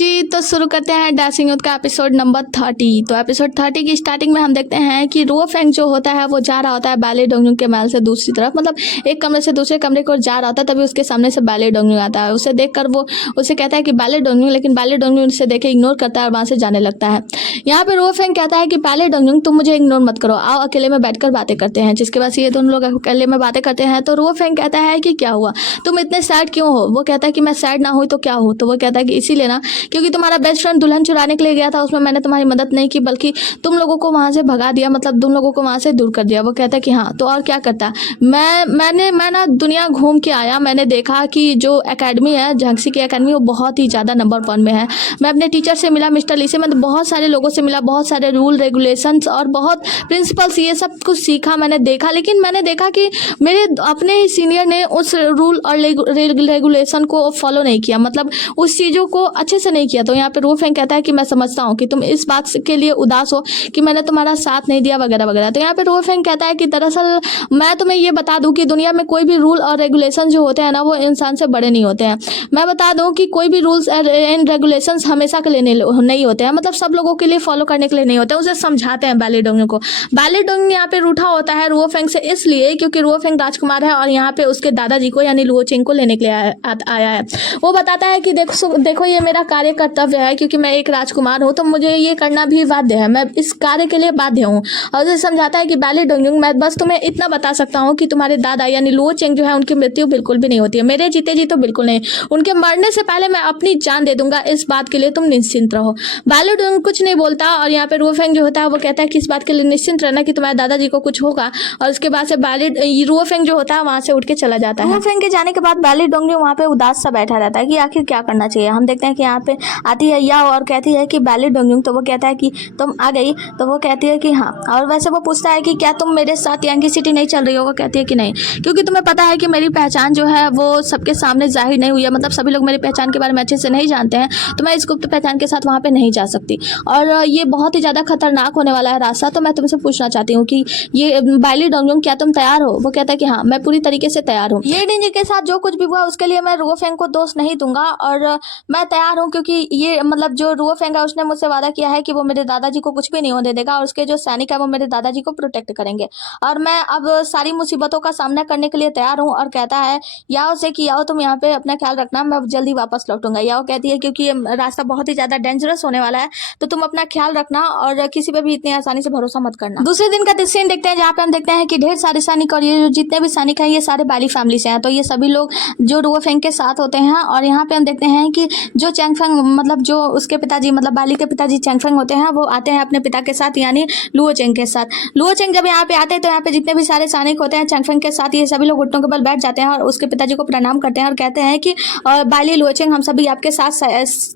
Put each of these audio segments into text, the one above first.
जी, तो शुरू करते हैं डैशिंग यूथ का एपिसोड नंबर 30। तो एपिसोड 30 की स्टार्टिंग में हम देखते हैं कि रुओ फेंग जो होता है वो जा रहा होता है बैली डोंगजुंग के महल से दूसरी तरफ, मतलब एक कमरे से दूसरे कमरे को जा रहा होता है। तभी उसके सामने से बैली डोंगजुंग आता है। उसे देखकर वो उसे कहता है कि बैली डोंगजुंग, लेकिन बैली डोंगजुंग उसे देखे इग्नोर करता है और वहाँ से जाने लगता है। यहाँ पे रुओ फेंग कहता है कि बैली डोंगजुंग तुम मुझे इग्नोर मत करो, आओ अकेले में बैठकर बातें करते हैं। जिसके बाद ये दोनों लोग अकेले में बातें करते हैं। तो रुओ फेंग कहता है कि क्या हुआ, तुम इतने सैड क्यों हो। वो कहता है कि मैं सैड ना हुई तो क्या हूँ। तो वो कहता है कि इसीलिए ना क्योंकि तुम्हारा बेस्ट फ्रेंड दुल्हन चुराने के लिए गया था, उसमें मैंने तुम्हारी मदद नहीं की बल्कि तुम लोगों को वहां से भगा दिया, मतलब तुम लोगों को वहां से दूर कर दिया। वो कहता है कि हाँ तो और क्या करता। मैं ना दुनिया घूम के आया, मैंने देखा कि जो एकेडमी है झांसी की एकेडमी वो बहुत ही ज़्यादा नंबर 1 में है। मैं अपने टीचर से मिला मिस्टर ली से, मैं बहुत सारे लोगों से मिला, बहुत सारे रूल रेगुलेशंस और बहुत प्रिंसिपल्स ये सब कुछ सीखा, मैंने देखा। लेकिन मैंने देखा कि मेरे अपने ही सीनियर ने उस रूल और रेगुलेशन को फॉलो नहीं किया, मतलब उस चीज़ों को अच्छे से नहीं किया। तो यहाँ पे रुओ फेंग कहता है कि मैं समझता हूँ कि तुम इस बात के लिए उदास हो कि मैंने तुम्हारा साथ नहीं दिया वगैरह वगैरह। तो यहाँ पे रुओ फेंग कहता है कि दरअसल मैं तुम्हें ये बता दूं कि दुनिया में कोई भी रूल और रेगुलेशन जो होते हैं ना वो इंसान से बड़े नहीं होते हैं। मैं बता दूं कि कोई भी रूल्स एंड रेगुलेशंस हमेशा के लिए नहीं होते हैं, मतलब सब लोगों के लिए फॉलो करने के लिए नहीं होते हैं। उसे समझाते हैं बैली डोंगजुंग को। बैली डोंगजुंग यहाँ पे रूठा होता है रुओ फेंग से इसलिए क्योंकि रुओ फेंग राजकुमार है और यहाँ पे उसके दादाजी को यानी लुओ चेंग को लेने के लिए आया है। वो बताता है कि देखो ये मेरा कार्य कर्तव्य है, क्योंकि मैं एक राजकुमार हूँ तो मुझे ये करना भी बाध्य है, मैं इस कार्य के लिए बाध्य हूँ। और उसे समझाता है कि बैली डोंगजुंग मैं बस तुम्हें इतना बता सकता हूँ कि तुम्हारे दादा यानी लुओ चेंग जो है उनकी मृत्यु बिल्कुल भी नहीं होती है, मेरे जीते जी तो बिल्कुल नहीं, उनके मरने से पहले मैं अपनी जान दे दूंगा, इस बात के लिए तुम निश्चिंत रहो। बैली डोंगजुंग कुछ नहीं बोलता और यहाँ पे रुओ फेंग जो होता है वो कहता है कि इस बात के लिए निश्चिंत रहना कि तुम्हारे दादाजी को कुछ होगा। और उसके बाद से रुओ फेंग जो होता है वहां से उठ के चला जाता है। रुओ फेंग के जाने के बाद बैली डोंगजुंग वहाँ पे उदास सा बैठा रहता है कि आखिर क्या करना चाहिए। हम देखते हैं कि यहाँ पे आती है या और कहती है कि बैली डोंगजुंग, तो वो कहता है कि तुम आ गई, तो वो कहती है कि हाँ। और वैसे वो पूछता है कि क्या तुम मेरे साथ यांगी सिटी नहीं चल रही हो। वो कहती है कि नहीं, क्योंकि तुम्हें पता है कि मेरी पहचान जो है वो सबके सामने जाहिर नहीं हुई है, मतलब सभी लोग मेरी पहचान के बारे में अच्छे से नहीं जानते हैं, तो मैं इस गुप्त पहचान के साथ वहाँ पे नहीं जा सकती और ये बहुत ही ज़्यादा खतरनाक होने वाला है रास्ता। तो मैं तुमसे पूछना चाहती हूँ कि ये बैली डोंगजुंग क्या तुम तैयार हो। वो कहता है कि हाँ मैं पूरी तरीके से तैयार हूँ, ये डेंजर के साथ जो कुछ भी हुआ उसके लिए मैं रुओ फेंग को दोष नहीं दूंगा और मैं तैयार हूँ, क्योंकि ये मतलब जो रुओ फेंग है उसने मुझसे वादा किया है कि वो मेरे दादाजी को कुछ भी नहीं होने देगा और उसके जो सैनिक है वो मेरे दादाजी को प्रोटेक्ट करेंगे और मैं अब सारी मुसीबतों का सामना करने के लिए तैयार हूँ। और कहता है याओ से कि याओ तुम यहाँ पे अपना ख्याल रखना, मैं जल्दी वापस लौटूंगा। याओ कहती है क्योंकि ये रास्ता बहुत ही ज्यादा डेंजरस होने वाला है तो तुम अपना ख्याल रखना और किसी पे भी इतनी आसानी से भरोसा मत करना। दूसरे दिन का सीन देखते हैं जहाँ पे हम देखते हैं कि ढेर सारे सैनिक और ये जितने भी सैनिक हैं ये सारे बैली फैमिली से हैं, तो ये सभी लोग जो रुओ फेंग के साथ होते हैं। और यहाँ पे हम देखते हैं कि जो चैंगफेंग मतलब जो उसके पिताजी मतलब बैली के पिताजी चैंगफेंग होते हैं वो आते हैं अपने पिता के साथ यानी लुओ चेंग के साथ। लुओ चेंग जब यहाँ पे आते हैं तो यहाँ पे जितने भी सारे सैनिक होते हैं चैंगफेंग के साथ ये सभी लोग घुटनों के बल बैठ जाते हैं और उसके पिताजी को प्रणाम करते हैं और कहते हैं कि बैली लुओ चेंग हम सभी आपके साथ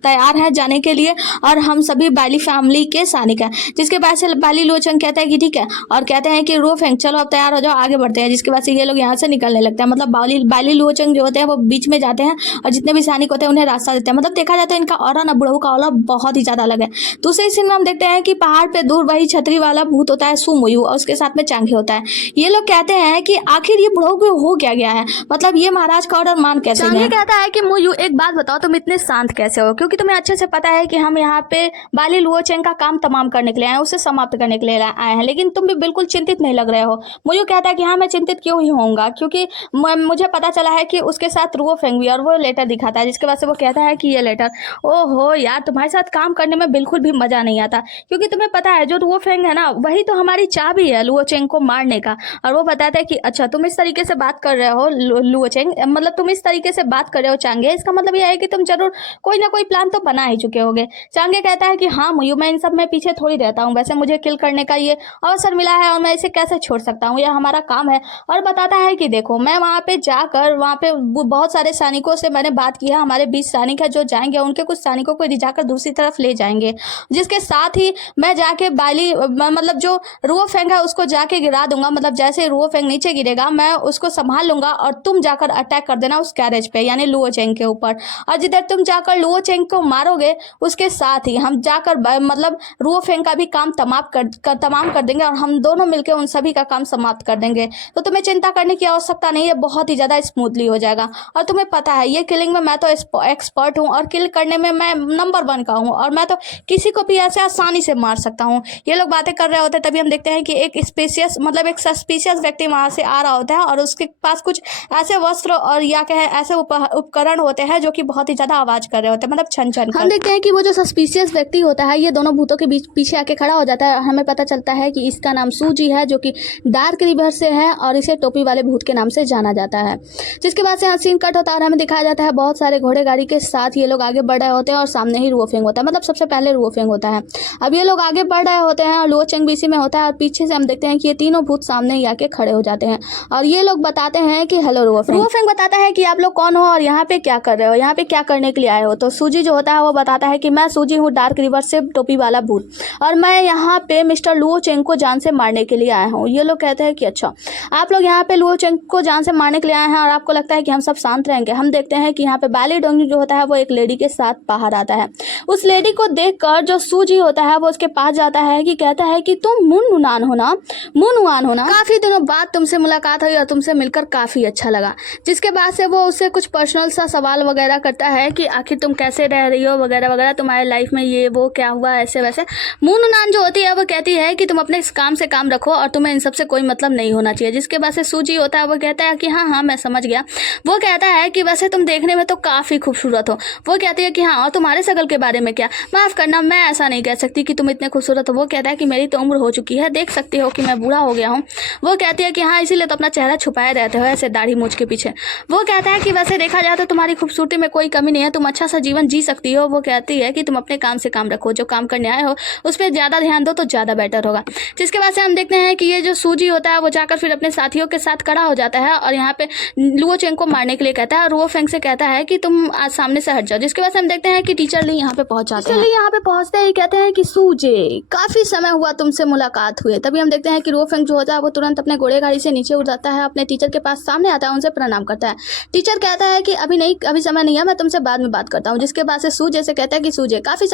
तैयार हैं जाने के लिए और हम सभी बैली फैमिली के सैनिक हैं। जिसके बाद से बैली लुओ चेंग कहता है कि ठीक है और कहते हैं कि रुओ फेंग चलो अब तैयार हो जाओ आगे बढ़ते हैं। जिसके बाद से ये लोग यहाँ से निकलने लगते हैं, मतलब बैली लुओ चेंग जो होते हैं वो बीच में जाते हैं और जितने भी सैनिक होते हैं उन्हें रास्ता देते हैं। मतलब देखा जाता है इनका ऑरा ना बुढ़ऊ का ऑरा बहुत ही ज्यादा अलग है। दूसरे सीन में हम देखते हैं कि पहाड़ पे दूर वही छतरी वाला भूत होता है सुमुयू और उसके साथ में चांगे होता है। ये लोग कहते हैं कि आखिर ये बुढ़ऊ को हो क्या गया है, मतलब ये महाराज का ऑर्डर मान कैसे गए। कहता है कि मुयू एक बात बताओ तुम इतने शांत कैसे हो, क्योंकि तुम्हें अच्छे से पता है कि हम यहाँ पे बैली लुओ चेंग का काम तमाम करने के लिए आए हैं, उसे समाप्त करने के लिए आए हैं, लेकिन तुम भी बिल्कुल चिंतित नहीं लग रहे हो। मुयू कहता है कि हाँ मैं चिंतित क्यों ही होऊंगा, क्योंकि मुझे पता चला है कि उसके साथ रुओ फेंग भी और वो लेटर दिखाता है। जिसके बाद से वो कहता है कि ये लेटर, ओहो यार तुम्हारे साथ काम करने में बिल्कुल भी मजा नहीं आता, क्योंकि तुम्हें पता है जो रुओ फेंग है ना वही तो हमारी चाबी है लुओ चेंग को मारने का। और वो बताता है कि अच्छा तुम इस तरीके से बात कर रहे हो लुओ चेंग, मतलब तुम इस तरीके से बात कर रहे हो चांगे, इसका मतलब यह है कि तुम जरूर कोई ना कोई प्लान तो बना ही चुके होगे। चांगे कहता है कि हाँ मुयू मैं इन सब में पीछे थोड़ी रहता हूँ, वैसे मुझे किल करने का ये अवसर मिला है और मैं इसे कैसे छोड़ सकता हूँ, यह हमारा काम है। और बताता है कि देखो मैं वहाँ पे जाकर वहाँ पे बहुत सारे सैनिकों से मैंने बात की है, हमारे 20 सैनिक है जो जाएंगे, उनके कुछ सैनिकों को रिझाकर दूसरी तरफ ले जाएंगे, जिसके साथ ही मैं जाके बैली मतलब जो रुओ फेंग है उसको जाके गिरा दूंगा, मतलब जैसे रुओ फेंग नीचे गिरेगा मैं उसको संभाल लूंगा और तुम जाकर अटैक कर देना उस कैरेज पे यानी लुओ चेंग के ऊपर। और जिधर तुम जाकर लुओ चेंग को मारोगे उसके साथ ही हम जाकर मतलब रुओ फेंग का भी काम तमाम कर देंगे और हम दोनों मिलकर उन सभी का काम समाप्त कर देंगे। तो तुम्हें चिंता करने की आवश्यकता नहीं है, बहुत ही ज़्यादा स्मूथली हो जाएगा। और तुम्हें पता है ये किलिंग में मैं तो एक्सपर्ट हूँ और किल करने में मैं नंबर 1 का हूँ और मैं तो किसी को भी ऐसे आसानी से मार सकता हूँ। ये लोग बातें कर रहे होते हैं, तभी हम देखते हैं कि एक एक सस्पिशियस व्यक्ति वहाँ से आ रहा होता है और उसके पास कुछ ऐसे वस्त्र और या कहे ऐसे उपकरण होते हैं जो कि बहुत ही ज़्यादा आवाज़ कर रहे होते हैं, मतलब छन छन। हम देखते हैं कि वो जो सस्पिशियस व्यक्ति होता है ये दोनों भूतों के बीच पीछे आके खड़ा हो जाता है। हमें पता चलता है कि इसका नाम सूजी है जो कि डार्क रिवर से है और इसे टोपी वाले भूत के नाम से जाना जाता है। जिसके बाद से सीन कट होता है और हमें दिखाया जाता है बहुत सारे घोड़े गाड़ी के साथ ये लोग आगे बढ़ रहे होते हैं और सामने ही रुओ फेंग होता है, मतलब सबसे पहले रुओ फेंग होता है। अब ये लोग आगे बढ़ रहे होते हैं और लुओ चेंग भी इसी में होता है और पीछे से हम देखते हैं कि ये तीनों भूत सामने ही आके खड़े हो जाते हैं और ये लोग बताते हैं कि हेलो रुओ फेंग। रुओ फेंग बताता है कि आप लोग कौन हो और यहाँ पे क्या कर रहे हो, यहाँ पे क्या करने के लिए आए हो। तो सूजी जो होता है वो बताता है कि मैं सूजी हूँ, डार्क रिवर से टोपी वाला भूत, और मैं यहाँ पे मिस्टर लुओ चेंग को जान से मारने के लिए आया हूँ। ये लोग कहते हैं कि अच्छा आप लोग यहाँ पे लुओ चेंग को जान से मारने के लिए आए हैं और आपको लगता है कि हम सब शांत रहेंगे। हम देखते हैं कि यहाँ पे बैली डोंगी जो होता है वो एक लेडी के साथ बाहर आता है। उस लेडी को देखकर जो सूजी होता है वो उसके पास जाता है कि कहता है कि तुम मुननुआन हो ना, मुननुआन हो ना, काफी दिनों बाद तुमसे मुलाकात हुई और तुमसे मिलकर काफी अच्छा लगा। जिसके बाद से वो उससे कुछ पर्सनल सा सवाल वगैरह करता है कि आखिर तुम कैसे रह रही हो वगैरह वगैरह, तुम्हारे लाइफ में ये वो क्या हुआ ऐसे वैसे। मुननुआन जो होती है वो कहती है कि तुम अपने काम से काम रखो और तुम्हें इन सब से कोई मतलब नहीं होना चाहिए। जिसके बाद से सूजी होता है वो कहता है कि हाँ मैं समझ गया। वो कहता है कि वैसे तुम देखने में तो काफी खूबसूरत हो। वो कहती है कि हाँ और तुम्हारे शक्ल के बारे में क्या, माफ करना मैं ऐसा नहीं कह सकती कि तुम इतने खूबसूरत हो। वो कहता है कि मेरी तो उम्र हो चुकी है, देख सकती हो कि मैं बूढ़ा हो गया हूँ। वो कहती है कि हाँ इसीलिए तो अपना चेहरा छुपाए रहते हो ऐसे दाढ़ी मूंछ के पीछे। वो कहता है कि वैसे देखा जाए तो तुम्हारी खूबसूरती में कोई कमी नहीं है, तुम अच्छा सा जीवन जी सकती हो। वो कहती है कि तुम अपने काम से काम रखो, जो काम करने आए हो उस पर ज़्यादा ध्यान दो तो ज़्यादा बेटर होगा। जिसके बाद से हम देखते हैं कि ये जो सूजी होता है वो जाकर फिर अपने साथियों के साथ खड़ा हो जाता है और यहाँ पे लुओ चेंग को मारने के लिए कहता है और रुओ फेंग से कहता है कि तुम आज सामने से हट जाओ। जिसके बाद से हम देखते हैं कि टीचर ली यहाँ पे पहुंच जाते हैं। यहाँ पे पहुंचते ही कहते हैं कि सूजे काफी समय हुआ तुमसे मुलाकात हुए। तभी हम देखते हैं कि रुओ फेंग जो होता है वो तुरंत अपने घोड़े गाड़ी से नीचे उतर जाता है, अपने टीचर के पास सामने आता है, उनसे प्रणाम करता है। टीचर कहता है कि अभी समय नहीं है, मैं तुमसे बाद में बात करता हूँ। जिसके बाद से सूजे से कहता है कि सूजे काफी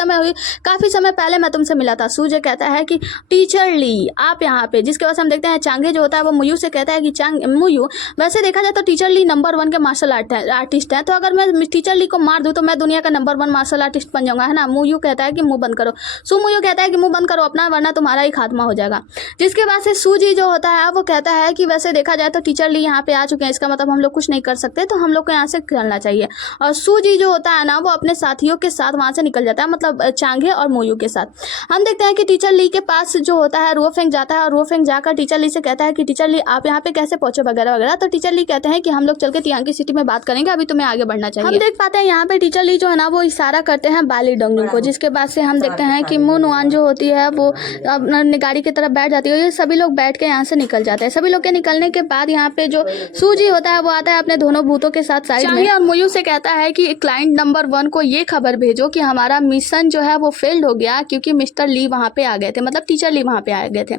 समय पहले मैं तुमसे मिला था। सूजे कहता है कि टीचर ली आप यहाँ पे। जिसके बाद हम देखते हैं चांगे जो होता है वो मुयू से कहता है कि मुयू वैसे देखा जाए तो टीचर ली नंबर 1 के मार्शल आर्टिस्ट है, तो अगर मैं टीचर ली को मार दूं तो मैं दुनिया का नंबर 1 मार्शल आर्टिस्ट बन जाऊंगा, है ना। मुयू कहता है कि मुंह बंद करो। मुयू कहता है कि मुंह बंद करो अपना, वरना तुम्हारा ही खात्मा हो जाएगा। जिसके बाद से सूजी जो होता है वो कहता है कि वैसे देखा जाए तो टीचर ली यहाँ पे आ चुके हैं, इसका मतलब हम लोग कुछ नहीं कर सकते, तो हम लोग को यहाँ से चलना चाहिए। और सूजी जो होता है ना वो अपने साथियों के साथ वहां से निकल जाता है, मतलब चांगे और मुयू के साथ। हम देखते हैं कि टीचर ली के पास जो होता है रुओ फेंग जाता है और रुओ फेंग जाकर टीचर ली से कहता है कि टीचर ली आप यहाँ पे कैसे पहुंचे वगैरह वगैरह। तो टीचर ली कहते हैं कि हम लोग चल के तियांगी सिटी में बात करेंगे, अभी तुम्हें आगे बढ़ना चाहिए। हम देख पाते हैं यहाँ पे टीचर ली जो है ना वो इशारा करते हैं बैली डोंगलिंग को। जिसके बाद से हम देखते हैं कि मुननुआन जो होती है वो अपनी गाड़ी की तरफ बैठ जाती है। ये सभी लोग बैठ के यहाँ से निकल जाते हैं। सभी लोग के निकलने के बाद यहाँ पे जो सूजी होता है वो आता है अपने दोनों भूतों के साथ साइड में और मुयू से कहता है कि क्लाइंट नंबर 1 को ये खबर भेजो कि हमारा मिशन जो है वो फेल्ड हो गया क्योंकि मिस्टर ली वहाँ पे आ गए थे, मतलब टीचर ली वहाँ पे आ गए थे।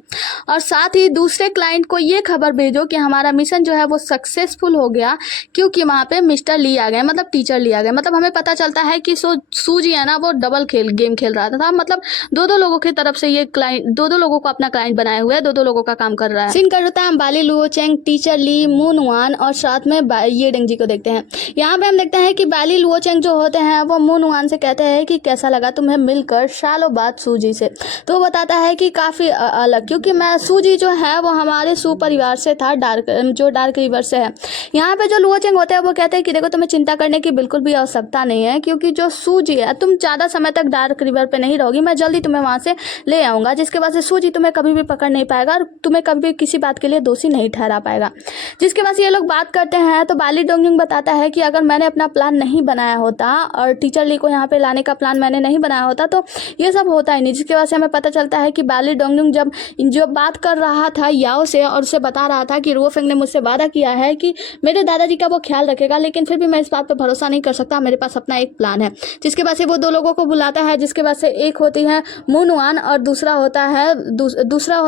और साथ ही दूसरे क्लाइंट को ये खबर भेजो कि हमारा मिशन जो है वो सक्सेसफुल हो गया क्योंकि वहाँ पे मिस्टर ली आ गए, मतलब टीचर ली आ गए। मतलब हमें पता चलता है कि सूजी है ना वो डबल गेम खेल रहा था, मतलब दो लोगों की तरफ से ये क्लाइंट दो लोगों को अपना क्लाइंट बनाए हुए है, दो लोगों का काम कर रहा है। सीन कर होता है हम बाली लुओ चेंग, टीचर ली, मुननुआन और साथ में ये डेंगजी को देखते हैं। यहाँ पे हम देखते हैं कि बाली लुओ चेंग जो होते हैं वो मुननुआन से कहते हैं कि कैसा लगा तुम्हें मिलकर सालों बाद सूजी से। तो वो बताता है कि काफी अलग, क्योंकि मैं सूजी जो है वो हमारे सू परिवार से था, डार्क रिवर से है। यहाँ पे जो लुओ चेंग होते हैं वो कहते हैं कि देखो तुम्हें चिंता करने की बिल्कुल भी आवश्यकता नहीं है, क्योंकि जो सूजी है तुम ज्यादा समय तक डार्क रिवर पे नहीं रहोगी, मैं जल्दी तुम्हें वहां से ले आऊंगा। जिसके बाद से सूजी तुम्हें कभी भी पकड़ नहीं पाएगा और तुम्हें कभी भी किसी बात के लिए दोषी नहीं ठहरा पाएगा। जिसके बाद ये लोग बात करते हैं तो बाली डोंगलिंग बताता है कि अगर मैंने अपना प्लान नहीं बनाया होता और टीचर ली को यहाँ पे लाने का प्लान मैंने नहीं बनाया होता तो ये सब होता ही नहीं। जिसके बाद से हमें पता चलता है कि बाली डोंगलिंग जब बात कर रहा था याओ से और उसे बता रहा था कि रुओ फेंग ने मुझसे वादा किया है कि मेरे दादाजी का वो ख्याल रखेगा, लेकिन फिर भी मैं इस बात पर भरोसा नहीं कर सकता, मेरे पास अपना एक प्लान है। जिसके बाद से वो दो लोगों को बुलाता है, जिसके बाद से एक होती है मुननुआन और दूसरा होता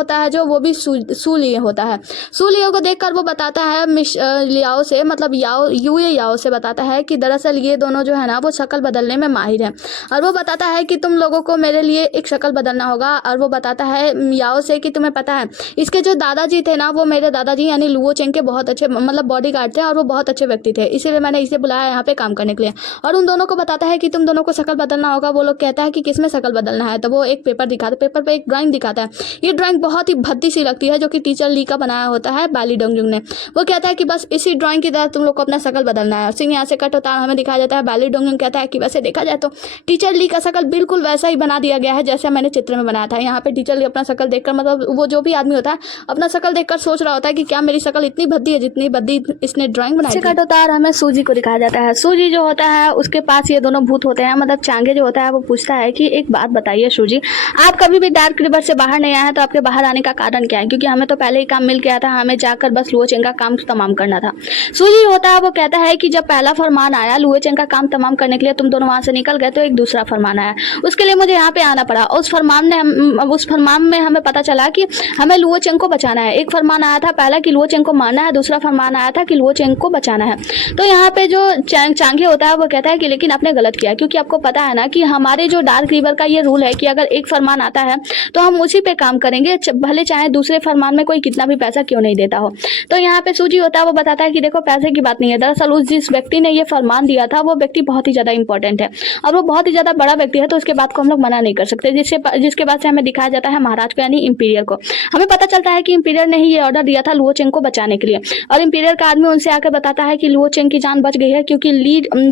होता है जो, वो भी सू लिए होता है। सू लियो को देखकर वो बताता है मिस लियाओ से, मतलब याओ से बताता है कि दरअसल ये दोनों जो है ना वो शक्ल बदलने में माहिर हैं, और वो बताता है कि तुम लोगों को मेरे लिए एक शक्ल बदलना होगा। और वो बताता है याओ से कि तुम्हें पता है इसके जो दादाजी थे ना, वो मेरे दादाजी यानी लुओ चेंग के बहुत अच्छे मतलब बॉडीगार्ड थे, और वो बहुत अच्छे व्यक्ति थे, इसीलिए मैंने इसे बुलाया यहाँ पे काम करने के लिए। और उन दोनों को बताता है कि तुम दोनों को शक्ल बदलना होगा। वो लोग कहता है कि किसमें शक्ल बदलना है, तो वो एक पेपर दिखाता है, पेपर पे एक ड्राइंग दिखाता है। ये ड्राइंग बहुत ही भद्दी सी लगती है, जो कि टीचर ली का बनाया होता है बाली डोंगजुंग ने। वो कहता है कि बस इसी ड्राइंग की तरह तुम लोग को अपना शक्ल बदलना है। सीन यहाँ से कट होता है, हमें दिखाया जाता है बाली डोंगजुंग कहता है कि वैसे देखा जाए तो टीचर ली का शक्ल बिल्कुल वैसा ही बना दिया गया है जैसा मैंने चित्र में बनाया था। यहाँ पे टीचर ली अपना शक्ल देखकर, मतलब वो जो भी आदमी होता है अपना शक्ल देखकर सोच रहा होता है कि क्या मेरी शक्ल इतनी भद्दी है जितनी भद्दी इसने ड्राइंग बनाई थी। कट होता है और हमें सूजी को दिखाया जाता है। सूजी जो होता है उसके पास ये दोनों भूत होते हैं, मतलब चांगे जो होता है वो पूछता है कि एक बात बताइए सूजी, आप कभी भी डार्क रिवर से बाहर नहीं आए हैं, तो आपके बाहर आने का कारण क्या है? क्योंकि हमें तो पहले ही काम मिल गया था, हमें जाकर बस लुओ चेंग का काम तमाम करना था। सूजी होता है वो कहता है कि जब पहला फरमान आया लुओ चेंग का काम तमाम करने के लिए, तुम दोनों वहां से निकल गए, तो एक दूसरा फरमान आया, उसके लिए मुझे यहाँ पे आना पड़ा। उस फरमान में हमें पता चला कि हमें लुओ चेंग को बचाना है। एक फरमान आया था पहला कि लुओ चेंग को मारना है, दूसरा फरमान आया था कि लुओ चेंग को बचाना है। तो यहाँ पे जो चांगे होता है वो कहता है कि लेकिन आपने गलत किया, क्योंकि आपको पता है ना कि हमारे जो डार्क रिवर का ये रूल है कि अगर एक फरमान आता है तो हम उसी पे काम करेंगे, भले चाहे दूसरे फरमान में कोई कितना भी पैसा क्यों नहीं देता हो। तो यहाँ पे सूजी होता है वो बताता है कि देखो पैसे की बात नहीं है, दरअसल उस जिस व्यक्ति ने ये फरमान दिया था वो व्यक्ति बहुत ही ज्यादा इंपॉर्टेंट है, और वो बहुत ही ज्यादा बड़ा व्यक्ति है, तो उसके बात को हम लोग मना नहीं कर सकते। जिसके बाद से हमें दिखाया जाता है महाराज को यानी इंपीरियर को। हमें पता चलता है कि इंपीरियर ने ही ये ऑर्डर दिया था लुओ चेंग को बचाने के लिए, और इंपीरियर का आदमी उनसे आकर बताता है कि लुओ चेंग की जान बच गई है, क्योंकि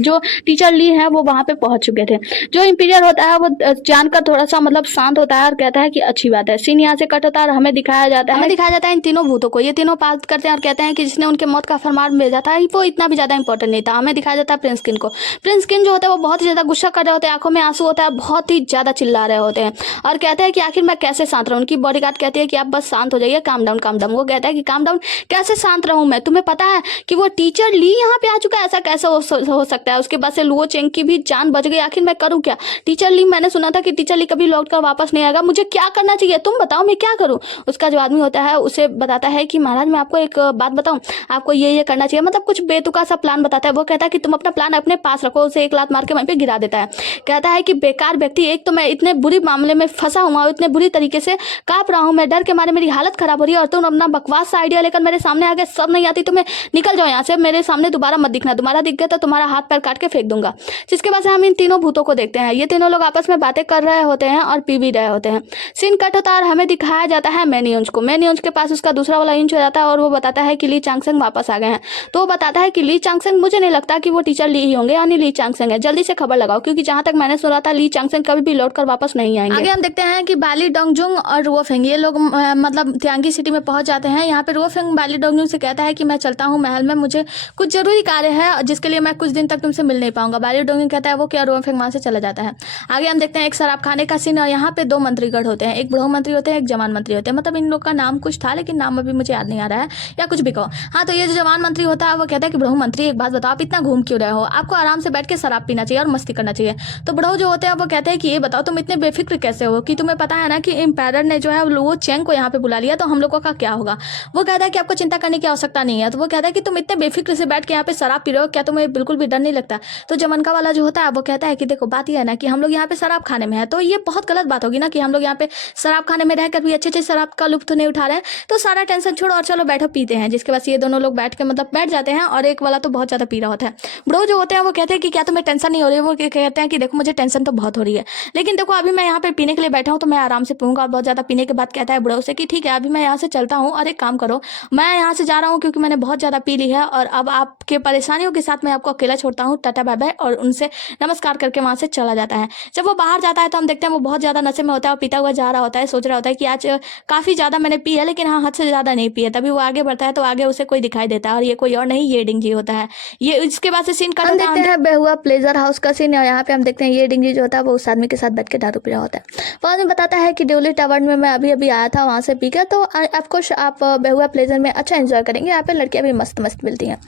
जो टीचर ली है वो वहां पे पहुंच चुके थे। जो इंपीरियर होता है वो जानकर थोड़ा सा मतलब शांत होता है और कहता है कि अच्छी बात है। सीन यहाँ से कट होता है और हमें दिखाया जाता है इन तीनों भूतों को। ये तीनों बात करते हैं और कहते हैं कि जिसने उनके मौत का फरमान भेजा था वो इतना भी ज्यादा इंपॉर्टेंट नहीं था। हमें दिखाया जाता है प्रिंस किन को। प्रिंस किन जो होता है वो बहुत ही ज्यादा गुस्सा कर रहे होते हैं, आंखों में आंसू होता है, बहुत ही ज्यादा चिल्ला रहे होते हैं और कहते हैं कि आखिर मैं कैसे शांत रहूं। उनकी बॉडीगार्ड कहती है कि आप बस शांत हो जाइए, काम डाउन काम डाउन। वो कहता है कि काम डाउन कैसे शांत रहूं मैं, तुम्हें पता है कि वो टीचर ली यहाँ पे आ चुका है, ऐसा कैसे हो सकता है। उसके बाद से लुओ चेंग की भी जान बच गई, आखिर मैं करूं क्या। टीचर ली, मैंने सुना था कि टीचर ली कभी लौट कर वापस नहीं आएगा, मुझे क्या करना चाहिए तुम बताओ, मैं क्या करूं। उसका जो आदमी होता है उसे बताता है कि महाराज मैं आपको एक बात बताऊं, आपको ये करना चाहिए, मतलब कुछ बेतुका सा प्लान बताता है। वो कहता है कि तुम अपना प्लान अपने पास रखो। उसे एक लात मार के वहीं पे गिरा देता है। कहता है कि बेकार व्यक्ति, एक तो मैं इतने बुरी मामले में फंसा हुआ हूं, इतने बुरी तरीके से कांप रहा हूं, मैं डर के मारे मेरी हालत खराब हो रही है, और तुम अपना बकवास सा आइडिया लेकर मेरे सामने आ गए, सब नहीं आती तुम्हें, निकल जाओ यहाँ से, मेरे सामने दोबारा मत दिखना, दोबारा दिख गया तो तुम्हारा हाथ पैर काट के फेंक दूंगा। जिसके बाद से हम इन तीनों भूतों को देखते हैं। ये तीनों लोग आपस में बातें कर रहे होते हैं और पी भी रहे होते हैं। सीन कट होता है और हमें दिखाया जाता है मैनियोंज को। मैनियोंज के पास उसका दूसरा वाला इंच हो जाता है और वो बताता है कि ली चांगसेंग वापस आ गए हैं। तो वो बताता है कि ली चांगसेंग, मुझे नहीं लगता कि वो टीचर ली ही होंगे, यानी ली चांगसेंग है, जल्दी से खबर लगाओ, क्योंकि जहां तक मैंने सुना था ली चांगसेंग कभी भी लौट कर वापस नहीं आएंगे। आगे हम देखते हैं कि बाली डोंगजुंग और रुओफेंग ये लोग मतलब तियांगी सिटी में पहुंच जाते हैं। यहाँ पे रुओफेंग बाली डोंगजुंग से कहता है कि मैं चलता हूँ महल में, मुझे कुछ जरूरी कार्य है जिसके लिए मैं कुछ दिन तक तुमसे मिल नहीं पाऊंगा। बाली डोंगजुंग कहता है वो क्या, रुओफेंग वहां से चला जाता है। आगे हम देखते हैं एक शराब खाने का सीन, और यहाँ पे दो मंत्रीगढ़ होते हैं, एक बूढ़ो मंत्री होते हैं, एक जवान मंत्री होते हैं। मतलब इन लोग का नाम कुछ था लेकिन नाम अभी मुझे याद नहीं आ रहा है, या कुछ भी कहो। हाँ, तो ये जो जवान मंत्री होता है वो कहता है कि बूढ़ो मंत्री एक बात बताओ, आप इतना घूम क्यों रहे हो, आपको आराम से बैठ के शराब पीना चाहिए और मस्ती करना चाहिए। तो बूढ़ो जो होते हैं वो कहते हैं कि ये बताओ तुम इतने बेफिक्र कैसे हो, कि तुम्हें पता है ना कि एम्पायर ने जो है लुओ चेंग को यहाँ पे बुला लिया, तो हम लोगों का क्या होगा। वो कहता है कि आपको चिंता करने की आवश्यकता नहीं है। तो वो कहता है कि तुम इतने बेफिक्र से बैठ के यहाँ पे शराब पी रहे हो, क्या तुम्हें बिल्कुल भी डर नहीं लगता। तो जमनका वाला जो होता है वो कहता है कि देखो बात यह है ना कि हम लोग यहाँ पे शराब खाने में है, तो ये बहुत गलत बात होगी ना कि हम लोग यहाँ पे शराब खाने में रहकर भी अच्छे शराब का लुत्फ नहीं उठा रहे हैं, तो सारा टेंशन छोड़ो और चलो बैठो पीते हैं। जिसके बाद ये दोनों लोग बैठ के मतलब बैठ जाते हैं, और एक वाला तो बहुत ज्यादा पी रहा होता है। ब्रो जो होते हैं वो कहते हैं कि क्या तुम्हें टेंशन नहीं हो रही है। वो कहते हैं कि देखो मुझे टेंशन तो बहुत हो रही है, लेकिन देखो अभी मैं यहाँ पे पीने के लिए बैठा हूँ तो मैं आराम से पीऊंगा। और बहुत ज्यादा पीने के बाद कहता है ब्रो से कि ठीक है अभी मैं यहाँ से चलता हूँ, और एक काम करो मैं यहाँ से जा रहा हूँ क्योंकि मैंने बहुत ज्यादा पी ली है, और अब आपके परेशानियों के साथ मैं आपको अकेला छोड़ता हूँ, टाटा बाय बाय। और उनसे नमस्कार करके वहां से चला जाता है। जब वो बाहर जाता है तो हम देखते हैं वो बहुत ज्यादा नशे में होता है, और पीता हुआ जा रहा होता है, सोच रहा होता है कि आज काफी ज्यादा मैंने पी है, लेकिन हाँ हद से ज्यादा नहीं पी है। तभी वो आगे बढ़ता है तो आगे उसे कोई दिखाई देता है, और ये कोई और नहीं ये डिंग जी होता है। ये इसके बाद से सीन कट देखते हैं बेहुआ प्लेजर हाउस का सीन, और यहाँ पे हम देखते हैं ये डिंग जी जो होता है वो उस आदमी के साथ बैठ के दारू पी रहा होता है। वो आदमी बताता है कि ड्यूली टावर में मैं अभी अभी आया था, वहां से पी गया, तो आपको आप बेहुआ प्लेजर में अच्छा एंजॉय करेंगे, यहाँ पे लड़कियां भी मस्त मस्त मिलती हैं।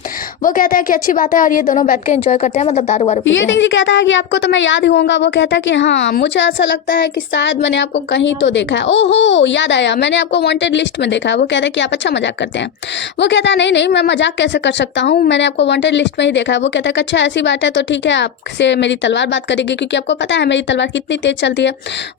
वो कहता है कि अच्छी बात है, और ये दोनों बैठ के एंजॉय करते हैं, मतलब दारू वारू पीते हैं। ये डिंग जी कहता है कि आपको तो मैं याद ही होऊंगा। वो कहता है कि हाँ मुझे ऐसा लगता है कि शायद मैंने आपको कहीं तो देखा है। ओहो याद आया, मैंने आपको वांटेड लिस्ट में देखा है। वो कहता है कि आप अच्छा मजाक करते हैं। वो कहता है नहीं मैं मजाक कैसे कर सकता हूँ, मैंने आपको वांटेड लिस्ट में ही देखा है। वो कहता है कि अच्छा ऐसी बात है तो ठीक है, आपसे मेरी तलवार बात करेगी, क्योंकि आपको पता है मेरी तलवार कितनी तेज चलती है।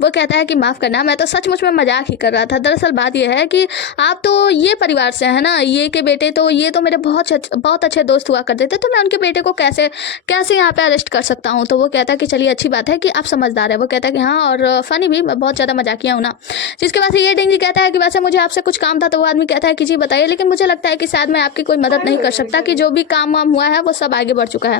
वो कहता है कि माफ़ करना, मैं तो सचमुच में मजाक ही कर रहा था। दरअसल बात यह है कि आप तो ये परिवार से है ना, ये के बेटे तो ये तो मेरे बहुत अच्छे दोस्त हुआ करते थे, तो मैं उनके बेटे को कैसे कैसे यहाँ पे अरेस्ट कर सकता हूँ। तो वो कहता है कि चलिए अच्छी बात है कि आप समझदार है। वो कहता है कि हाँ, और फनी भी, मैं बहुत ज़्यादा मजाकिया हूँ ना। जिसके बाद ये डिंगी कहता है कि वैसे मुझे आपसे कुछ काम था। तो वो आदमी कहता है कि जी बताइए, लेकिन मुझे लगता है कि शायद मैं आपकी कोई मदद नहीं कर सकता, कि जो भी काम वाम हुआ है वो सब आगे बढ़ चुका है।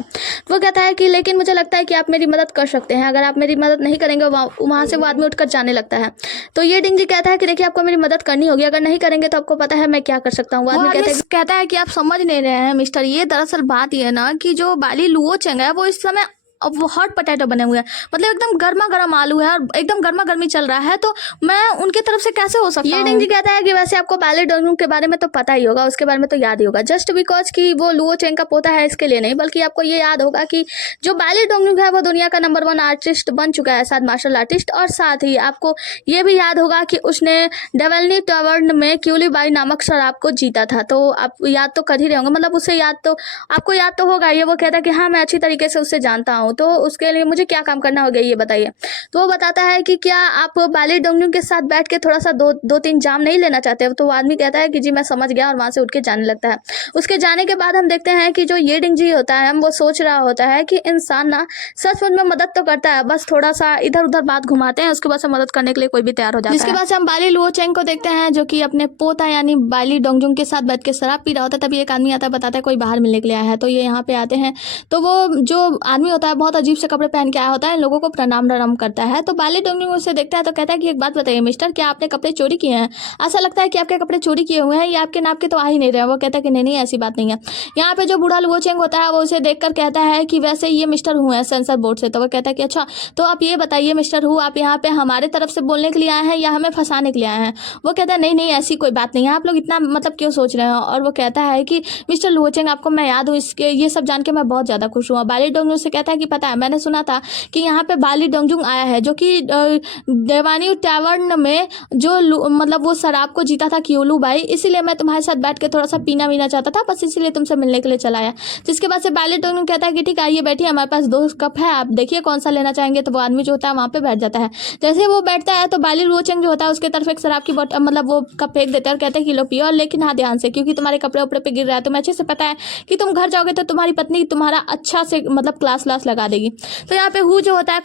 वो कहता है कि लेकिन मुझे लगता है कि आप मेरी मदद कर सकते हैं, अगर आप मेरी मदद नहीं करेंगे। वहाँ से वो आदमी उठकर जाने लगता है। तो ये डिंगी कहता है कि देखिए आपको मेरी मदद करनी होगी, अगर नहीं करेंगे तो आपको पता है मैं क्या कर सकता हूँ। वो आदमी कहता है कि आप समझ नहीं रहे हैं मिस्टर, ये दरअसल बात ये है ना कि जो बाली लुओ चेंग है वो इस समय अब वो हॉट पोटैटो बने हुए हैं, मतलब एकदम गर्मा गर्म आलू है और एकदम गर्मा गर्मी चल रहा है, तो मैं उनके तरफ से कैसे हो सकता हूँ। ये डिंगी कहता है कि वैसे आपको बैले डोंगू के बारे में तो पता ही होगा, उसके बारे में तो याद ही होगा, जस्ट बिकॉज कि वो लुओ चेंग का पोता है इसके लिए नहीं, बल्कि आपको ये याद होगा कि जो बैले डोंगू है वो दुनिया का नंबर 1 आर्टिस्ट बन चुका है, साथ मार्शल आर्टिस्ट। और साथ ही आपको ये भी याद होगा कि उसने डेवलनी टावर्न में क्यूली बाई नामक शराब को जीता था। तो आप याद तो कर ही रहे होंगे, मतलब उससे याद तो आपको याद तो होगा। ये वो कहता है कि हाँ मैं अच्छी तरीके से उससे जानता हूँ, तो उसके लिए मुझे क्या काम करना होगा ये बताइए। तो वो बताता है कि क्या आप बाली डोंगू के साथ बैठ के थोड़ा सा दो तीन जाम नहीं लेना चाहते। तो वो आदमी कहता है कि जी मैं समझ गया, और वहाँ से उठ के जाने लगता है। उसके जाने के बाद हम देखते हैं कि जो ये डिंग जी होता है, हम वो सोच रहा होता है कि इंसान ना सचमुच में मदद तो करता है, बस थोड़ा सा इधर उधर बात घुमाते हैं, उसके बाद से मदद करने के लिए कोई भी तैयार हो जाता है। जिसके बाद से हम बाली लुओ चेंग को देखते हैं, जो कि अपने पोता यानी बाली डोंगजुंग के साथ बैठ के शराब पी रहा होता है। तभी एक आदमी आता है, बताता है कोई बाहर मिलने के लिए आया है। तो ये यहाँ पे आते हैं, तो वो जो आदमी होता है बहुत अजीब से कपड़े पहन के आया होता है, लोगों को प्रणाम करता है। तो बाली डोंगजुंग उसे देखता है तो कहता है कि एक बात बताइए मिस्टर, क्या आपने कपड़े चोरी किए हैं? ऐसा लगता है कि आपके कपड़े चोरी किए हुए हैं, ये आपके नाप के तो आ ही नहीं रहे। वो कहता है कि नहीं ऐसी बात नहीं है। यहाँ पे जो बूढ़ा लुओ चेंग होता है वो उसे देखकर कहता है कि वैसे ये मिस्टर हु है सेंसर बोर्ड से। तो वो कहता है कि अच्छा, तो आप ये बताइए मिस्टर हु, आप यहाँ पे हमारे तरफ से बोलने के लिए आए हैं या हमें फंसाने के लिए आए हैं? वो कहता है नहीं ऐसी कोई बात नहीं है, आप लोग इतना मतलब क्यों सोच रहे हो। और वो कहता है कि मिस्टर लुओ चेंग, आपको मैं याद हूँ, इसके ये सब जान के मैं बहुत ज़्यादा खुश हुआ। बाली डोंगजुंग से कहता है कि पता है, मैंने सुना था कि यहाँ पे बाली डोंगजुंग आया है, जो कि देवानी टावर्न में जो मतलब वो शराब को जीता था क्यूलू बाई, इसीलिए मैं तुम्हारे साथ बैठ के थोड़ा सा पीना वीना चाहता था, बस इसीलिए तुमसे मिलने के लिए चला आया। जिसके बाद से बाली डोंगजुंग कहता है कि ठीक है आइए बैठिए, हमारे पास 2 कप है, आप देखिए कौन सा लेना चाहेंगे। तो वो आदमी जो होता है वहाँ पे बैठ जाता है। जैसे वो बैठता है तो बाली लुओ चेंग जो होता है उसके तरफ एक शराब की बोतल मतलब वो कप फेंक देता है और कहते हैं कि लो पियो, लेकिन हाँ ध्यान से, क्योंकि तुम्हारे कपड़े उपड़े पे गिर रहा है। तुम्हें अच्छे से पता है कि तुम घर जाओगे तो तुम्हारी पत्नी तुम्हारा अच्छा से मतलब क्लास लगा देगी। तो यहाँ पे हु जो होता है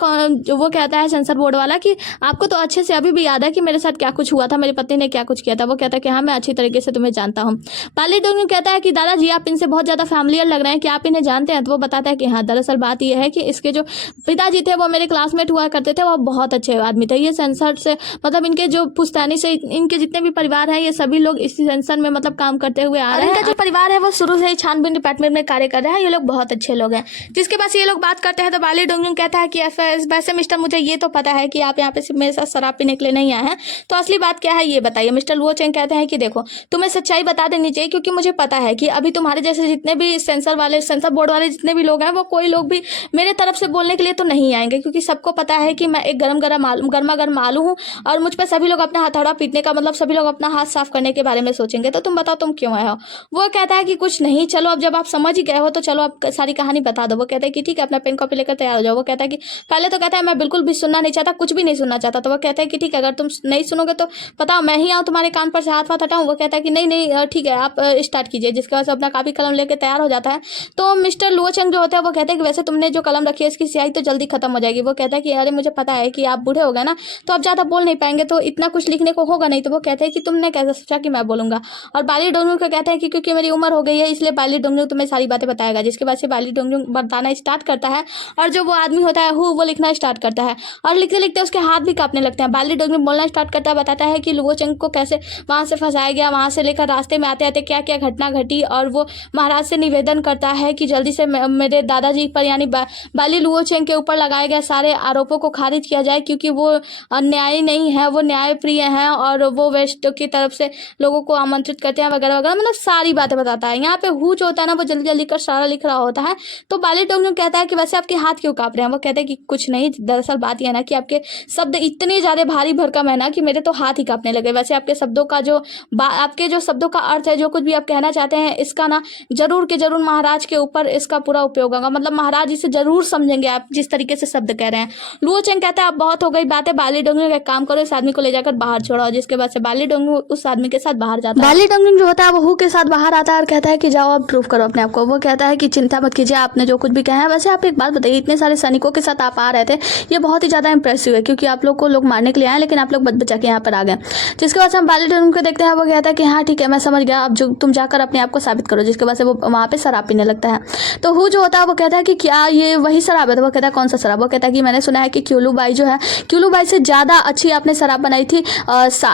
वो कहता है सेंसर बोर्ड वाला कि आपको तो अच्छे से अभी भी याद है कि मेरे साथ क्या कुछ हुआ था, मेरी पत्नी ने क्या कुछ किया था। वो कहता है कि हाँ मैं अच्छी तरीके से तुम्हें जानता हूँ। बाली डोंगजुंग कहता है कि दादाजी आप इनसे बहुत ज़्यादा फैमिलियर लग रहे हैं, कि आप इन्हें जानते हैं। तो वो बताता है कि हाँ दरअसल बात यह है कि इसके जो पिताजी थे वो मेरे क्लासमेट हुआ करते थे, वो बहुत अच्छे आदमी थे। ये सेंसर से मतलब इनके जो पुश्तैनी से इनके जितने भी परिवार हैं ये सभी लोग इसी सेंसर में मतलब काम करते हुए आ रहे हैं। इनका जो परिवार है वो शुरू से ही छानबीन डिपार्टमेंट में कार्य कर रहा है, ये लोग बहुत अच्छे लोग हैं। जिसके पास ये लोग बात करते हैं तो बाली डोंगजुंग कहता है कि वैसे मिस्टर मुझे ये तो पता है कि आप यहाँ पे सिर्फ मेरे साथ शराब पीने के लिए नहीं आए हैं, तो असली बात क्या है ये बताइए। मिस्टर लुओ चेंग कहते हैं कि देखो तुम्हें सच्चाई बता देनी चाहिए, क्योंकि मुझे पता है कि अभी तुम्हारे जैसे जितने भी सेंसर बोर्ड वाले जितने भी लोग हैं वो कोई लोग भी मेरे तरफ से बोलने के लिए तो नहीं आएंगे, क्योंकि सबको पता है कि मैं एक गर्मा गर्म आलू हूँ और मुझ पर सभी लोग अपना हथौड़ा पीटने का मतलब सभी लोग अपना हाथ साफ करने के बारे में सोचेंगे। तो तुम बताओ तुम क्यों आए हो। वो कहता है कि कुछ नहीं, चलो अब जब आप समझ ही गए हो तो चलो आप सारी कहानी बता दो। वो कहता है कि ठीक है अपना पेन कॉपी लेकर तैयार हो जाओ। वो कहता है कि पहले तो कहता है मैं बिल्कुल भी सुनना नहीं चाहता, कुछ भी नहीं सुनना चाहता। तो वो कहता है कि ठीक है अगर तुम नहीं सुनोगे तो बताओ मैं ही आऊँ तुम्हारे कान पर से हाथ हटाऊँ। वो कहता है कि नहीं ठीक है आप स्टार्ट कीजिए। जिसके बाद से अपना कापी कलम लेकर तैयार हो जाता है। तो मिस्टर लुओ चेंग जो होता है वो कहते हैं कि वैसे तुमने जो कलम रखी है इसकी स्याही तो जल्दी खत्म हो जाएगी। वो कहता है कि अरे मुझे पता है कि आप बूढ़े हो गए ना, तो आप ज़्यादा बोल नहीं पाएंगे, तो इतना कुछ लिखने को होगा नहीं। तो वो कहते हैं कि तुमने कैसे सोचा कि मैं बोलूँगा। और बाली डोंगजुंग को कहते हैं कि क्योंकि मेरी उम्र हो गई है इसलिए बाली डोंगजुंग तुम्हें सारी बातें बताएगा। जिसके बाद से बाली डोंगजुंग बताना स्टार्ट करता है और जो वो आदमी होता है वो लिखना स्टार्ट करता है और लिखते लिखते उसके हाथ भी कांपने लगते हैं। बाली डोंगजुंग बोलना स्टार्ट करता है, बताता है कि लुओ चेंग को कैसे वहाँ से फंसाया गया, वहाँ से लेकर रास्ते में आते आते क्या क्या घटना घटी। और वो महाराज से निवेदन करता है कि जल्दी से मेरे दादाजी पर यानी बाली लुओ चेंग के ऊपर लगाए गए सारे आरोपों को खारिज किया जाए, क्योंकि वो अन्यायी नहीं है, वो न्यायप्रिय हैं और वो वेस्ट की तरफ से लोगों को आमंत्रित करते हैं वगैरह वगैरह, मतलब सारी बातें बताता है। यहाँ पे हु जो होता है ना वो जल्दी जल्दी कर सारा लिख रहा होता है। तो बाली डोंगजुंग कहता है कि वैसे वैसे आपके हाथ क्यों काँप रहे हैं? वो कहते हैं कि कुछ नहीं, दरअसल बात ये है ना कि आपके शब्द इतने ज़्यादा भारी भरकम है ना कि मेरे तो हाथ ही काँपने लगे। वैसे आपके शब्दों का जो आपके जो शब्दों का अर्थ है, जो कुछ भी आप कहना चाहते हैं, इसका ना ज़रूर के ज़रूर महाराज के ऊपर इसका पूरा उपयोग होगा। मतलब महाराज इसे ज़रूर समझेंगे आप जिस तरीके से शब्द कह रहे हैं। लुओ चेंग कहता है अब बहुत हो गई बातें, बाली डोंगुंग एक काम करो, इस आदमी को ले जाकर बाहर छोड़ाओ। जिसके बाद से बाली डोंगुंग उस आदमी के साथ बाहर जाता है। बाली डोंगुंग जो होता है वो हु के साथ बाहर आता है और कहता है कि जाओ अब प्रूव करो अपने आप को। वो कहता है कि चिंता मत कीजिए, आपने जो कुछ भी कहा है। वैसे आप एक बात बताइए, इतने सारे सैनिकों के साथ आप आ रहे थे, ये बहुत ही ज़्यादा इंप्रेसिव है क्योंकि आप लोग को लोग मारने के लिए आए लेकिन आप लोग बच बचा के यहाँ पर आ गए। जिसके बाद से हम बाली डोंगुंग को देखते हैं, वो कहता है कि हाँ ठीक है मैं समझ गया, अब जो तुम जाकर अपने आप को साबित करो। जिसके बाद से वो वहाँ पे शराब पीने लगता है। तो हु जो होता है वो कहता है कि क्या ये वही शराब है? तो वो कहता है कौन सा शराब? वो कहता है कि मैंने सुना है कि क्यूलू बाई जो है, क्यूलू बाई से ज़्यादा अच्छी आपने शराब बनाई थी,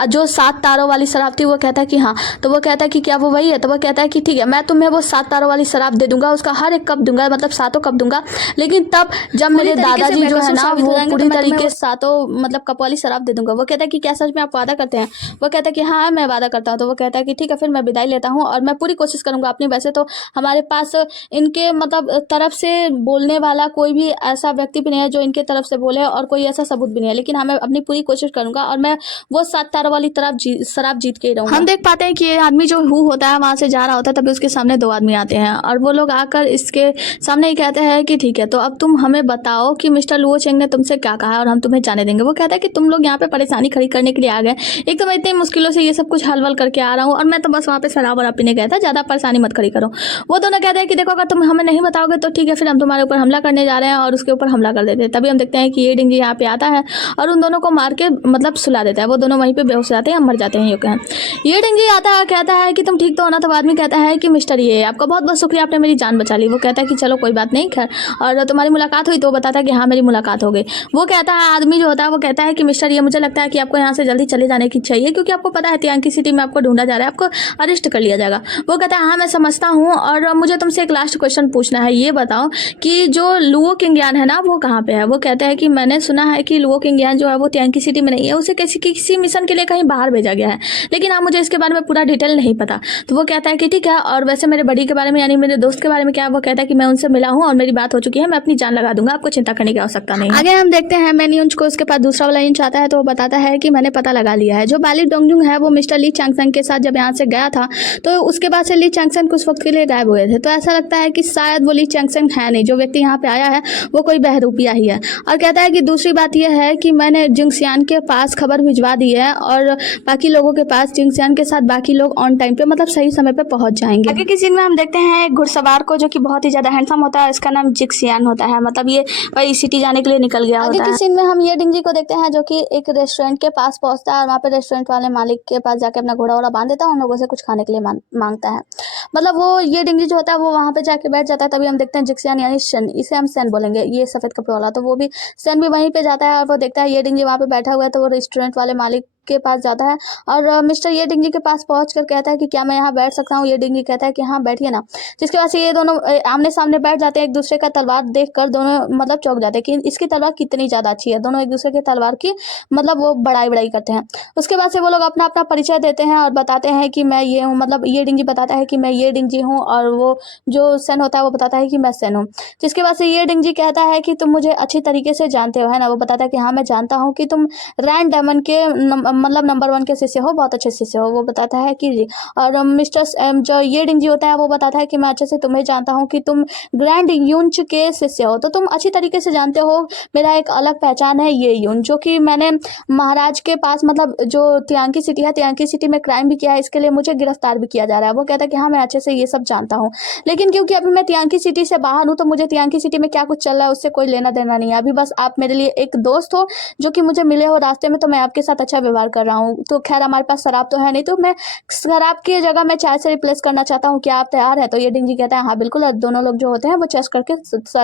जो 7 तारों वाली शराब थी। वो कहता है कि हाँ। तो वो कहता है कि क्या वो वही है? तो वो कहता है कि ठीक है मैं तुम्हें वो 7 तारों वाली शराब दे दूंगा, उसका हर एक कप दूंगा, मतलब 7 कप दूंगा। लेकिन तब जब मेरे दादाजी जो है ना वो पूरी तरीके से 7 मतलब कप वाली शराब दे दूंगा। वो कहता है कि क्या सच में आप वादा करते हैं? वो कहता है कि हाँ मैं वादा करता हूँ। तो वो कहता है कि ठीक है फिर मैं विदाई लेता हूँ और मैं पूरी कोशिश करूंगा अपनी। वैसे तो हमारे पास इनके मतलब तरफ से बोलने वाला कोई भी ऐसा व्यक्ति भी नहीं है जो इनके तरफ से बोले, और कोई ऐसा सबूत भी नहीं है, लेकिन हाँ मैं अपनी पूरी कोशिश करूंगा और मैं वो 7 तारों वाली शराब जीत के ही रहूंगा। हम देख पाते हैं कि ये आदमी जो हु होता है वहां से जा रहा होता है, तभी उसके सामने 2 आदमी आते हैं और वो लोग आकर इसके सामने ही कहते हैं कि ठीक है तो अब तुम हमें बताओ कि मिस्टर लुओ चेंग ने तुमसे क्या कहा और हम तुम्हें जाने देंगे। वो कहता है कि तुम लोग यहाँ पे परेशानी खड़ी करने के लिए आ गए, एक तो मैं इतनी मुश्किलों से ये सब कुछ हल वल करके आ रहा हूँ और मैं तो बस वहाँ पे शराब वराब पीने गया था, ज़्यादा परेशानी मत खड़ी करो। वो दोनों कहते हैं कि देखो अगर तुम हमें नहीं बताओगे तो ठीक है फिर हम तुम्हारे ऊपर हमला करने जा रहे हैं, और उसके ऊपर हमला कर देते हैं। तभी हम देखते हैं कि ये डिंगी यहाँ पे आता है और उन दोनों को मार के मतलब सुला देता है। वो दोनों वहीं पे बेहोश हो जाते हैं, मर जाते हैं। ये डिंगी आता है, कहता है कि तुम ठीक तो हो ना? तो आदमी कहता है कि मिस्टर ये आपका बहुत बहुत शुक्रिया, आपने मेरी जान बचा ली। वो कहता है कि चलो कोई बात नहीं, खैर और तुम्हारी मुलाकात हुई? तो वो बताता है कि हाँ मेरी मुलाकात हो गई। वो कहता है आदमी जो होता है वो कहता है कि मिस्टर ये मुझे लगता है कि आपको यहाँ से जल्दी चले जाने की चाहिए, क्योंकि आपको पता है तियांकी सिटी में आपको ढूंढा जा रहा है, आपको अरेस्ट कर लिया जाएगा। वो कहता है हाँ मैं समझता हूँ, और मुझे तुमसे एक लास्ट क्वेश्चन पूछना है, ये बताओ कि जो लुओ किंगयान है ना वो कहाँ पे है? वो कहता है कि मैंने सुना है कि लुओ किंगयान जो है वो तियांकी सिटी में नहीं है, उसे किसी मिशन के लिए कहीं बाहर भेजा गया है, लेकिन हाँ मुझे इसके बारे में पूरा डिटेल नहीं पता। तो वो कहता है कि ठीक है, और वैसे मेरे बड़ी के बारे में यानी मेरे दोस्त के बारे में क्या? वो कहता है कि मैं उनसे मिला हूँ और मेरी बात हो चुकी है, मैं अपनी जान लगा दूंगा, आपको चिंता करने की आवश्यकता नहीं। आगे हम देखते हैं मैनी उंच को उसके पास दूसरा वाला इंच आता है, तो वो बताता है कि मैंने पता लगा लिया है, जो बाली डोंगजुंग है वो मिस्टर ली चैंगसन के साथ जब यहाँ से गया था तो उसके बाद से ली चैंगसन कुछ वक्त के लिए गायब हुए थे। तो ऐसा लगता है कि शायद वो ली चैंगसन है नहीं, जो व्यक्ति यहाँ पे आया है वो कोई बहरूपिया ही है। और कहता है कि दूसरी बात यह है कि मैंने जिंगसियान के पास खबर भिजवा दी है और बाकी लोगों के पास, जिंगसियान के साथ बाकी लोग ऑन टाइम पे मतलब सही समय पे पहुंच जाएंगे। आगे की सीन में हम देखते हैं एक घुड़सवार को जो कि बहुत ही ज्यादा हैंडसम होता है, इसका नाम जिंगसियान होता है, मतलब ये वही सिटी जाने के लिए निकल गया होता है। आगे की सीन में हम ये डिंगी को देखते हैं जो कि एक रेस्टोरेंट के पास पहुंचता है और वहाँ पे रेस्टोरेंट वाले मालिक के पास जाके अपना घोड़ा वोड़ा बांध देता है, उन लोगों से कुछ खाने के लिए मांगता है। मतलब वो ये डिंगी जो होता है वो वहाँ पे जाके बैठ जाता है। तभी हम देखते हैं जिंगसियान यानी शन, इसे हम सेन बोलेंगे, ये सफेद कपड़े वाला, तो वो भी सेन भी वहीं पे जाता है और वो देखता है ये डिंगी वहाँ पे बैठा हुआ है, तो वो रेस्टोरेंट वाले मालिक के पास जाता है और मिस्टर ये डिंगी के पास पहुंचकर कहता है कि क्या मैं यहाँ बैठ सकता हूँ? ये डिंगी कहता है कि हाँ बैठिए ना। जिसके बाद से ये दोनों आमने सामने बैठ जाते हैं। एक दूसरे का तलवार देखकर दोनों मतलब चौंक जाते हैं कि इसकी तलवार कितनी ज़्यादा अच्छी है। दोनों एक दूसरे के तलवार की मतलब वो बड़ाई करते हैं। उसके बाद से वो लोग अपना अपना परिचय देते हैं और बताते हैं कि मैं ये हूँ, मतलब ये डिंगी बताता है कि मैं ये डिंगी हूँ और वो जो सेन होता है वो बताता है कि मैं सेन हूँ। जिसके बाद से ये डिंगी कहता है कि तुम मुझे अच्छी तरीके से जानते हो है ना? वो बताता है कि हाँ मैं जानता हूँ कि तुम रैन डायमंड के मतलब नंबर 1 के शिष्य हो, बहुत अच्छे शिष्य हो। वो बताता है कि जी, और मिस्टर जो ये डिंगी होता है वो बताता है कि मैं अच्छे से तुम्हें जानता हूँ कि तुम ग्रैंड यूंच के शिष्य हो, तो तुम अच्छी तरीके से जानते हो मेरा एक अलग पहचान है ये यून, जो कि मैंने महाराज के पास मतलब जो तियांकी सिटी है, तियांकी सिटी में क्राइम भी किया है, इसके लिए मुझे गिरफ्तार भी किया जा रहा है। वो कहता है कि हाँ मैं अच्छे से ये सब जानता हूँ, लेकिन क्योंकि अभी मैं तियांकी सिटी से बाहर हूँ तो मुझे तियांकी सिटी में क्या कुछ चल रहा है उससे कोई लेना देना नहीं है। अभी बस आप मेरे लिए एक दोस्त हो जो कि मुझे मिले हो रास्ते में, तो मैं आपके साथ अच्छा व्यवहार कर रहा हूँ। तो खैर हमारे पास शराब तो है नहीं, तो मैं शराब की जगह मैं चाय से रिप्लेस करना चाहता हूँ, क्या आप तैयार है? तो ये डिंगी कहता है हाँ बिल्कुल। और दोनों लोग जो होते हैं वो चेस करके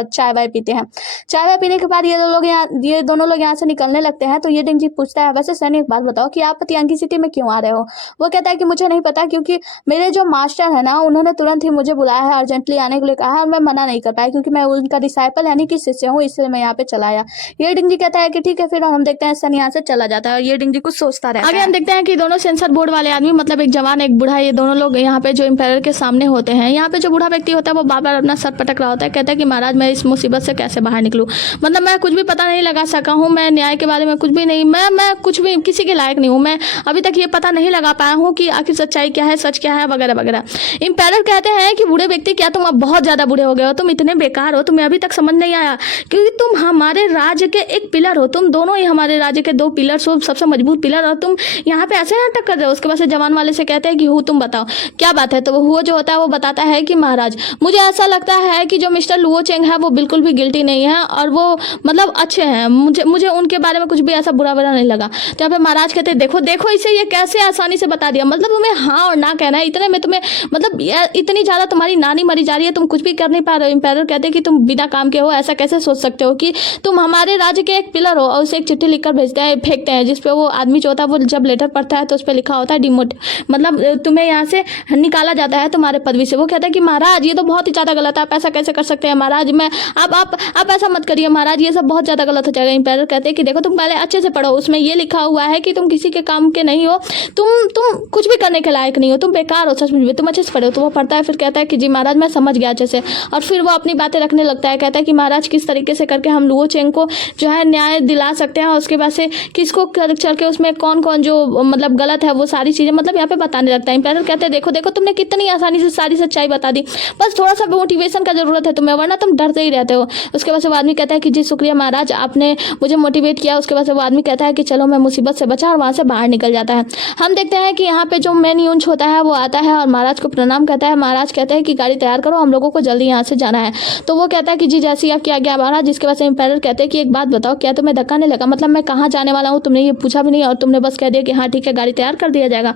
चाय वाय पीते हैं। चाय वाय पीने के बाद ये दोनों लोग यहाँ से निकलने लगते हैं। तो ये डिंगी पूछता है वैसे सैनी एक बात बताओ कि आप तियांकी सिटी में क्यों आ रहे हो? वो कहता है कि मुझे नहीं पता, क्योंकि मेरे जो मास्टर है ना उन्होंने तुरंत ही मुझे बुलाया है, अर्जेंटली आने के लिए कहा है और मैं मना नहीं कर पाया क्योंकि मैं उनका डिसाइपल यानी कि शिष्य हूँ, इसलिए मैं यहाँ पे चला आया। ये डिंगी कहता है कि ठीक है फिर हम देखते हैं सन यहाँ से चला जाता है और ये डिंगी कुछ सोचता रहता है। आगे हम देखते हैं कि दोनों सेंसर बोर्ड वाले आदमी, मतलब एक जवान एक बूढ़ा, ये दोनों लोग यहाँ पे जो एम्पायर के सामने होते हैं। यहाँ पे जो बूढ़ा व्यक्ति होता है वो बार बार अपना सर पटक रहा होता है, कहता है कि महाराज मैं इस मुसीबत से कैसे बाहर निकलूँ, मतलब मैं कुछ भी पता नहीं लगा सका हूँ, मैं न्याय के बारे में कुछ भी नहीं, मैं कुछ भी किसी के लायक नहीं हूँ, मैं अभी तक ये पता नहीं लगा पाया हूँ कि आखिर सच्चाई क्या है, सच क्या है, वगैरह वगैरह। एम्पायर कहते हैं कि बूढ़े व्यक्ति क्या तुम अब बहुत ज़्यादा बूढ़े हो गए हो, तुम इतने बेकार हो, तुम्हें अभी तक समझ नहीं आया, क्योंकि तुम हमारे राज्य के एक पिलर हो, तुम दोनों ही हमारे राज्य के 2 पिलर्स हो, सबसे मजबूत पिलर, और तुम यहाँ पे ऐसे नाटक कर रहे हो। उसके बाद से जवान वाले से कहते हैं कि तुम बताओ क्या बात है। तो वो जो होता है वो बताता है कि महाराज मुझे ऐसा लगता है कि जो मिस्टर लुओ चेंग है वो बिल्कुल भी गिल्टी नहीं है और वो मतलब अच्छे हैं, मुझे उनके बारे में कुछ भी ऐसा बुरा नहीं लगा। तो यहाँ पे महाराज कहते हैं देखो इसे ये कैसे आसानी से बता दिया, मतलब तुम्हें हाँ और ना कहना है, इतने में तुम्हें मतलब इतनी ज़्यादा तुम्हारी नानी मरी जा रही है, तुम कुछ भी कर नहीं पा रहे हो। एम्पायर कहते हैं कि तुम बिना काम के हो, ऐसा कैसे सोच सकते हो कि तुम हमारे राज्य के एक पिलर हो। और उसे एक चिट्ठी लिखकर भेजते हैं, फेंकते हैं, जिसपे वो आदमी जो होता है वो जब लेटर पढ़ता है तो उस पर लिखा होता है डिमोट, मतलब तुम्हें यहाँ से निकाला जाता है तुम्हारे पदवी से। वो कहता है कि महाराज ये तो बहुत ही ज़्यादा गलत है, आप ऐसा कैसे कर सकते हैं महाराज, मैं आप ऐसा मत करिए महाराज, ये सब बहुत ज़्यादा गलत हो जाएगा। एम्पायर कहते हैं कि देखो तुम पहले अच्छे से पढ़ो, उसमें ये लिखा हुआ है कि तुम किसी के काम के नहीं हो, तुम कुछ भी करने के लायक नहीं हो, तुम बेकार हो सच में, तुम अच्छे से पढ़ो। तो वो पढ़ता है, फिर कहता है कि जी महाराज मैं समझ गया अच्छे से, और फिर वो अपनी बातें रखने लगता है। कहता है कि महाराज किस तरीके से करके हम लुओ चेंग को जो है न्याय दिला सकते हैं, और उसके बाद से किसको चल के उसमें कौन कौन जो मतलब गलत है वो सारी चीज़ें मतलब यहाँ पे बताने लगता है। एम्पायर कहते हैं देखो तुमने कितनी आसानी से सारी सच्चाई बता दी, बस थोड़ा सा मोटिवेशन का जरूरत है तुम्हें, वरना तुम डरते ही रहते हो। उसके बाद से वो आदमी कहता है कि जी शुक्रिया महाराज, आपने मुझे मोटिवेट किया। उसके बाद से वो आदमी कहता है कि चलो मैं मुसीबत से बचा, और वहाँ से बाहर निकल जाता है। हम देखते हैं कि यहाँ पे जो मेन यूंच होता है वो आता है और महाराज को प्रणाम कहता है। महाराज कहते हैं कि गाड़ी तैयार करो, हम लोगों को जल्दी यहाँ से जाना है। तो वो कहता है कि जी जैसी आपकी आज्ञा महाराज। जिसके बाद से एम्पायर कहते हैं कि एक बात बताओ, क्या तुम्हें धक्का नहीं लगा, मतलब मैं कहाँ जाने वाला हूँ तुमने ये पूछा भी नहीं और तुमने बस कह दिया कि हाँ ठीक है गाड़ी तैयार कर दिया जाएगा।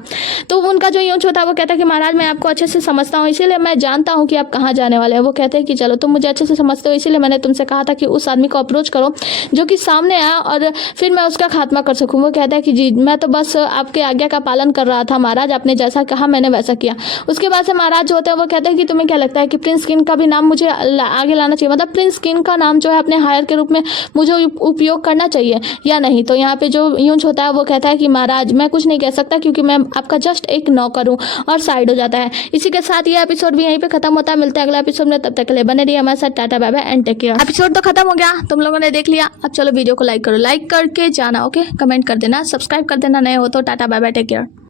तो उनका जो यूंच होता है वो कहता है कि महाराज मैं आपको अच्छे से समझता हूँ, इसीलिए मैं जानता हूँ कि आप कहाँ जाने वाले हैं। वो कहते हैं कि चलो तुम मुझे अच्छे से समझते हो, इसीलिए मैंने तुमसे कहा था कि उस आदमी को अप्रोच करो जो कि सामने आया और फिर मैं उसका खात्मा कर सकूँ। वो कहता है कि जी मैं तो बस आपके आज्ञा का पालन कर रहा था महाराज, आपने जैसा कहा मैंने वैसा किया। उसके बाद से महाराज जो होते हैं वो कहते हैं कि तुम्हें क्या लगता है कि प्रिंस किन का भी नाम मुझे आगे लाना चाहिए, मतलब प्रिंस किन का नाम जो है अपने हायर के रूप में मुझे उपयोग करना चाहिए या नहीं। तो यहाँ पे जो यूंच होता है वो कहता है कि महाराज मैं कुछ नहीं कह सकता क्योंकि मैं आपका जस्ट एक नौकर हूँ, और साइड हो जाता है। इसी के साथ ये एपिसोड भी यहीं पे खत्म होता है। मिलता है अगला एपिसोड में, तब तक के लिए बने रहिए हमारे साथ। Tata bye bye and take care. Episode तो खत्म हो गया, तुम लोगों ने देख लिया, अब चलो वीडियो को लाइक करो, लाइक करके जाना, ओके, कमेंट कर देना, सब्सक्राइब कर देना नए हो तो। Tata bye bye take care.